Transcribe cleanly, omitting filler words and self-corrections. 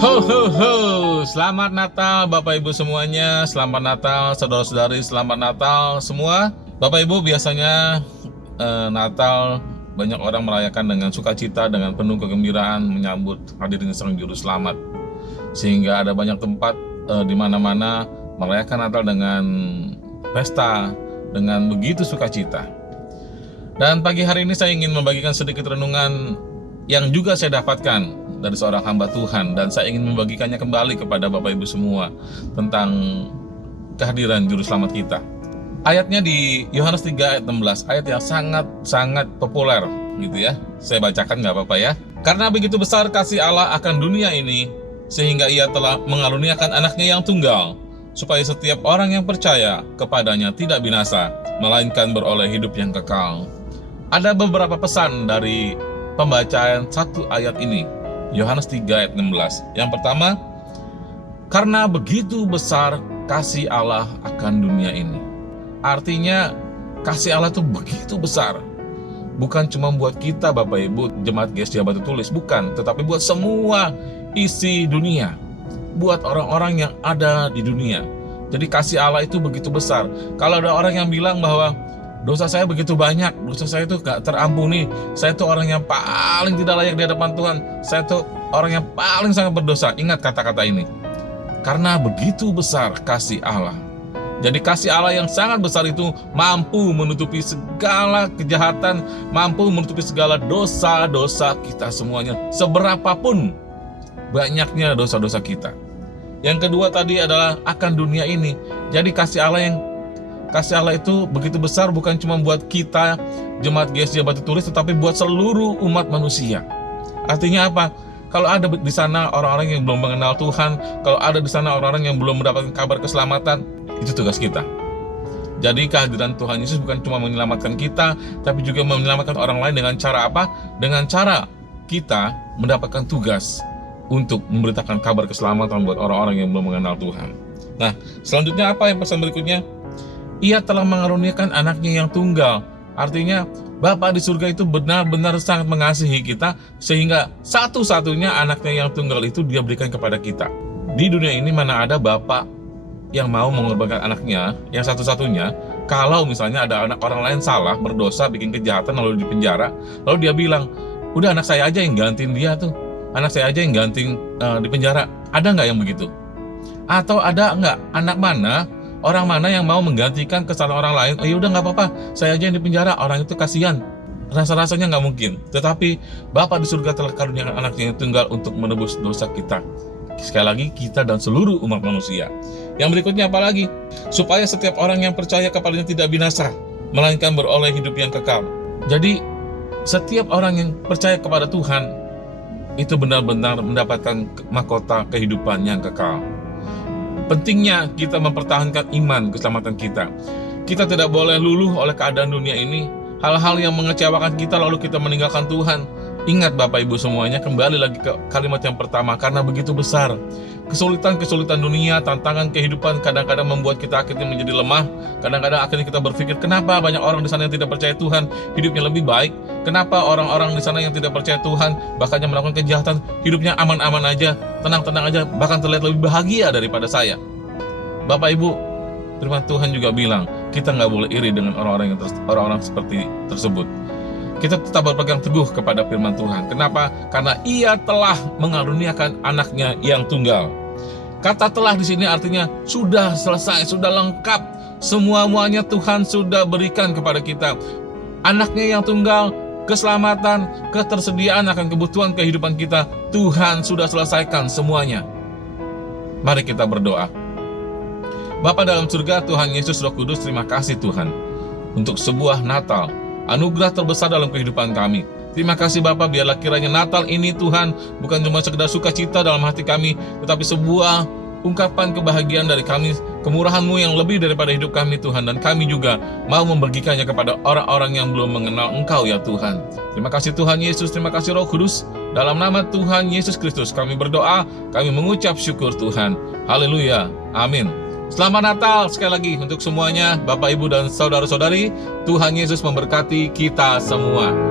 Ho ho ho, selamat Natal Bapak Ibu semuanya, selamat Natal saudara-saudari, selamat Natal semua. Bapak Ibu biasanya Natal banyak orang merayakan dengan sukacita, dengan penuh kegembiraan menyambut hadirnya Sang Juru Selamat. Sehingga ada banyak tempat di mana-mana merayakan Natal dengan pesta, dengan begitu sukacita. Dan pagi hari ini saya ingin membagikan sedikit renungan yang juga saya dapatkan dari seorang hamba Tuhan, dan saya ingin membagikannya kembali kepada Bapak Ibu semua tentang kehadiran Juru Selamat kita. Ayatnya di Yohanes 3 ayat 16, ayat yang sangat populer gitu ya. Saya bacakan nggak apa-apa ya. Karena begitu besar kasih Allah akan dunia ini, sehingga ia telah mengaruniakan anaknya yang tunggal, supaya setiap orang yang percaya kepadanya tidak binasa, melainkan beroleh hidup yang kekal. Ada beberapa pesan dari pembacaan satu ayat ini, Yohanes 3 ayat 16. Yang pertama, karena begitu besar kasih Allah akan dunia ini. Artinya kasih Allah itu begitu besar. Bukan cuma buat kita Bapak Ibu Jemaat GSJ Batu Tulis, bukan, tetapi buat semua isi dunia, buat orang-orang yang ada di dunia. Jadi kasih Allah itu begitu besar. Kalau ada orang yang bilang bahwa dosa saya begitu banyak, dosa saya itu gak terampuni, saya itu orang yang paling tidak layak di hadapan Tuhan, saya itu orang yang paling sangat berdosa. Ingat kata-kata ini. Karena begitu besar kasih Allah. Jadi kasih Allah yang sangat besar itu mampu menutupi segala kejahatan, mampu menutupi segala dosa-dosa kita semuanya, seberapapun banyaknya dosa-dosa kita. Yang kedua tadi adalah akan dunia ini. Jadi kasih Allah itu begitu besar, bukan cuma buat kita Jemaat GSJ Batu Tulis, tetapi buat seluruh umat manusia. Artinya apa? Kalau ada di sana orang-orang yang belum mengenal Tuhan, kalau ada di sana orang-orang yang belum mendapatkan kabar keselamatan, itu tugas kita. Jadi kehadiran Tuhan Yesus bukan cuma menyelamatkan kita, tapi juga menyelamatkan orang lain dengan cara apa? Dengan cara kita mendapatkan tugas untuk memberitakan kabar keselamatan buat orang-orang yang belum mengenal Tuhan. Nah, selanjutnya apa yang pesan berikutnya? Ia telah mengaruniakan anaknya yang tunggal. Artinya Bapa di surga itu benar-benar sangat mengasihi kita, sehingga satu-satunya anaknya yang tunggal itu dia berikan kepada kita. Di dunia ini mana ada Bapa yang mau mengorbankan anaknya yang satu-satunya. Kalau misalnya ada anak orang lain salah, berdosa, bikin kejahatan, lalu dipenjara, lalu dia bilang, udah anak saya aja yang gantiin dia tuh, anak saya aja yang gantiin di penjara. Ada nggak yang begitu? Atau ada nggak anak mana, orang mana yang mau menggantikan kesalahan orang lain? Oh ya udah nggak apa-apa, saya aja yang di penjara, orang itu kasihan. Rasa-rasanya nggak mungkin. Tetapi Bapa di surga telah karuniakan anaknya yang tunggal untuk menebus dosa kita. Sekali lagi, kita dan seluruh umat manusia. Yang berikutnya apa lagi? Supaya setiap orang yang percaya kepadanya tidak binasa, melainkan beroleh hidup yang kekal. Jadi setiap orang yang percaya kepada Tuhan itu benar-benar mendapatkan mahkota kehidupan yang kekal. Pentingnya kita mempertahankan iman keselamatan kita. Kita tidak boleh luluh oleh keadaan dunia ini, hal-hal yang mengecewakan kita lalu kita meninggalkan Tuhan. Ingat Bapak Ibu semuanya, kembali lagi ke kalimat yang pertama, karena begitu besar. Kesulitan-kesulitan dunia, tantangan kehidupan kadang-kadang membuat kita akhirnya menjadi lemah. Kadang-kadang akhirnya kita berpikir, kenapa banyak orang di sana yang tidak percaya Tuhan hidupnya lebih baik? Kenapa orang-orang di sana yang tidak percaya Tuhan, bahkan yang melakukan kejahatan, hidupnya aman-aman aja, tenang-tenang aja, bahkan terlihat lebih bahagia daripada saya? Bapak Ibu, firman Tuhan juga bilang, kita nggak boleh iri dengan orang-orang seperti tersebut. Kita tetap berpegang teguh kepada firman Tuhan. Kenapa? Karena ia telah mengaruniakan anaknya yang tunggal. Kata telah di sini artinya sudah selesai, sudah lengkap. Semua-muanya Tuhan sudah berikan kepada kita. Anaknya yang tunggal, keselamatan, ketersediaan akan kebutuhan kehidupan kita, Tuhan sudah selesaikan semuanya. Mari kita berdoa. Bapa dalam surga, Tuhan Yesus Roh Kudus, terima kasih Tuhan untuk sebuah Natal, anugerah terbesar dalam kehidupan kami. Terima kasih Bapa, biarlah kiranya Natal ini Tuhan bukan cuma sekedar sukacita dalam hati kami, tetapi sebuah ungkapan kebahagiaan dari kami, kemurahan-Mu yang lebih daripada hidup kami Tuhan, dan kami juga mau membagikannya kepada orang-orang yang belum mengenal Engkau ya Tuhan. Terima kasih Tuhan Yesus, terima kasih Roh Kudus. Dalam nama Tuhan Yesus Kristus kami berdoa, kami mengucap syukur Tuhan. Haleluya, amin. Selamat Natal sekali lagi untuk semuanya, Bapak Ibu dan Saudara-saudari. Tuhan Yesus memberkati kita semua.